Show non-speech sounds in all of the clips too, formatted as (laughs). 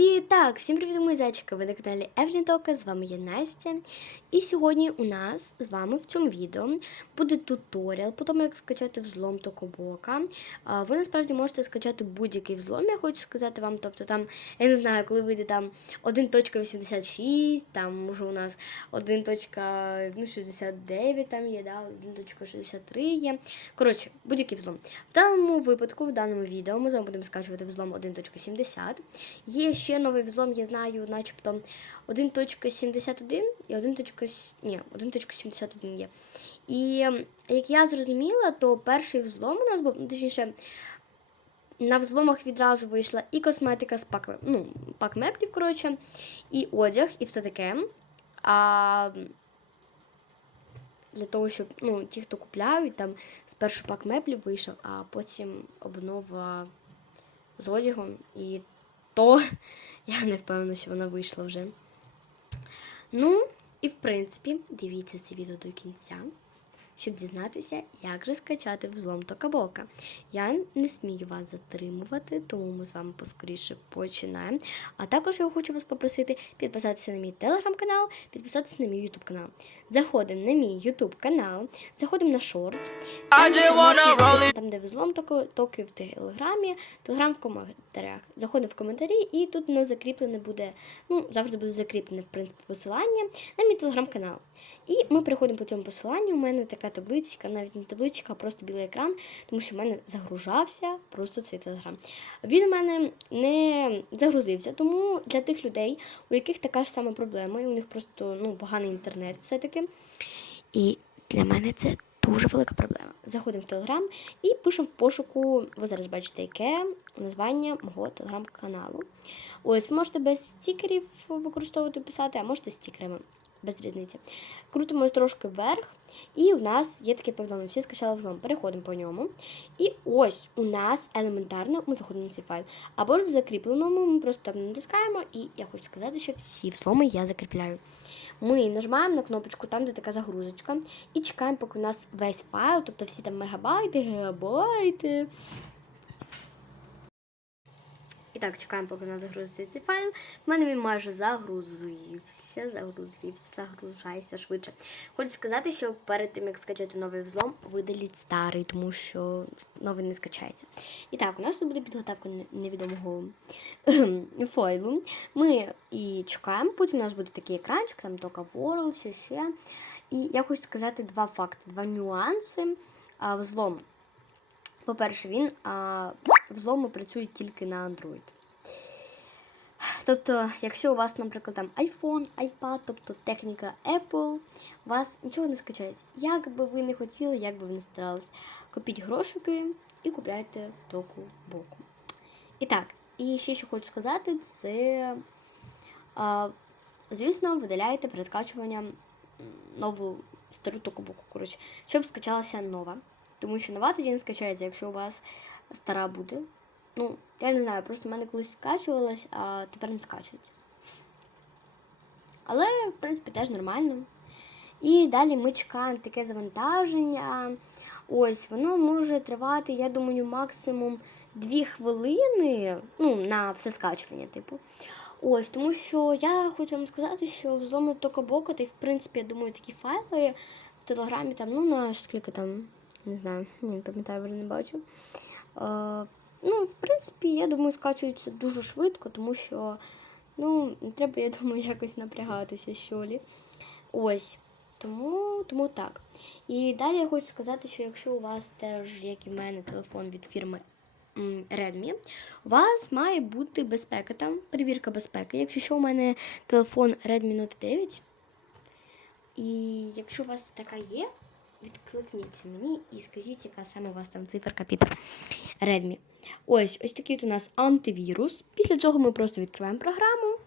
І так, всім привіт, мої зайчики! Ви на каналі Евлін Тока, з вами я Настя. І сьогодні у нас з вами в цьому відео буде туторіал по тому, як скачати взлом Токобока. Ви насправді можете скачати будь-який взлом, я хочу сказати вам. Тобто там, я не знаю, коли вийде там 1.86, там може у нас 1.69 там є, да, 1.63 є. Коротше, будь-який взлом. В даному випадку, в даному відео, ми з вами будемо скачувати взлом 1.70. Є ще новий взлом, я знаю, начебто 1.71 і 1. Ні, 1.71 є. І як я зрозуміла, то перший взлом у нас був, ну, точніше, на взломах відразу вийшла і косметика з пак, ну, пак меблів, коротше, і одяг, і все таке. А для того, щоб ну, ті, хто купляють, там спершу пак меблів вийшов, а потім обнова з одягом. І то (laughs) я не впевнена, що вона вийшла вже. Ну, і в принципі, дивіться це відео до кінця, щоб дізнатися, як же скачати взлом Токабока. Я не смію вас затримувати, тому ми з вами поскоріше починаємо. А також я хочу вас попросити підписатися на мій телеграм-канал, підписатися на мій ютуб канал. Заходимо на мій ютуб канал, заходимо на шорт. Там, де взлом токи, в телеграмі, телеграм в коментарях. Заходимо в коментарі, і тут не закріплене буде, ну, завжди буде закріплене, в принципі, посилання на мій телеграм-канал. І ми переходимо по цьому посиланню. У мене така табличка, навіть не табличка, а просто білий екран, тому що в мене загружався просто цей телеграм. Він у мене не загрузився, тому для тих людей, у яких така ж сама проблема, і у них просто ну, поганий інтернет все-таки. І для мене це дуже велика проблема. Заходимо в Телеграм і пишемо в пошуку, ви зараз бачите, яке названня мого телеграм-каналу. Ось, ви можете без стікерів використовувати писати, а можете з стікерами. Без різниці. Крутимо трошки вверх, і у нас є таке повідомлення. Всі скачали взлом. Переходимо по ньому. І ось у нас елементарно ми заходимо на цей файл. Або ж в закріпленому ми просто там натискаємо, і я хочу сказати, що всі взломи я закріпляю. Ми нажимаємо на кнопочку там, де така загрузочка, і чекаємо, поки у нас весь файл, тобто всі там мегабайти, гігабайти. І так, чекаємо, поки у нас загрузиться цей файл. У мене він майже загрузився, загрузився, загружайся швидше. Хочу сказати, що перед тим, як скачати новий взлом, видаліть старий, тому що новий не скачається. І так, у нас тут буде підготовка невідомого (clears throat) файлу. Ми і чекаємо, потім у нас буде такий екранчик, там тока World, ще ще. І я хочу сказати два факти, два нюанси а, взлому. По-перше, він а, взломи працюють тільки на Android. Тобто, якщо у вас, наприклад, там iPhone, iPad, тобто техніка Apple, у вас нічого не скачається. Як би ви не хотіли, як би ви не старались, купіть грошики і купляйте току боку. І так, і ще що хочу сказати, це, звісно, видаляєте перед скачуванням нову стару току боку, коротше, щоб скачалася нова. Тому що нова тоді не скачається, якщо у вас стара буде. Ну, я не знаю, просто в мене колись скачувалась, а тепер не скачується. Але, в принципі, теж нормально. І далі ми чекаємо таке завантаження. Ось, воно може тривати, я думаю, максимум 2 хвилини. Ну, на все скачування, типу. Ось, тому що я хочу вам сказати, що взлому Токабока, та й в принципі, я думаю, такі файли в Телеграмі там, ну, на скільки там, не знаю, ні, не пам'ятаю, вже не бачу. Е, ну, в принципі, я думаю, скачуються дуже швидко, тому що, ну, треба, я (laughs) думаю, якось напрягатися, що лі. Ось. Тому, тому так. І далі я хочу сказати, що якщо у вас теж, як і в мене, телефон від фірми Redmi, у вас має бути безпека там, перевірка безпеки. Якщо що, у мене телефон Redmi Note 9. І якщо у вас така є, відкликніться мені і скажіть, яка саме у вас там циферка під Redmi. Ось, ось такий от у нас антивірус. Після цього ми просто відкриваємо програму.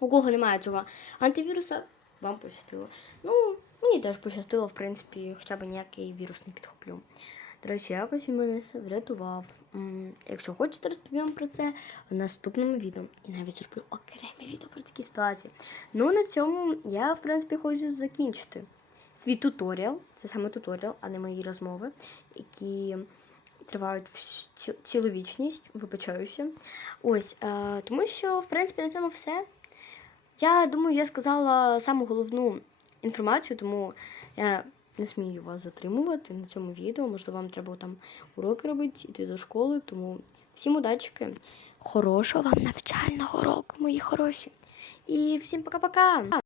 У кого немає цього антивіруса, вам пощастило. Ну, мені теж пощастило, в принципі, хоча б ніякий вірус не підхоплю. До речі, якось він мене врятував. Якщо хочете, розповім про це в наступному відео. І навіть зроблю окреме відео про такі ситуації. Ну, на цьому я, в принципі, хочу закінчити свій туторіал. Це саме туторіал, а не мої розмови, які тривають цілу вічність, вибачаюся. Ось, е, тому що, в принципі, на цьому все. Я думаю, я сказала саму головну інформацію, тому я не смію вас затримувати на цьому відео. Можливо, вам треба там уроки робити, йти до школи. Тому всім удачки, хорошого вам навчального року, мої хороші. І всім пока-пока!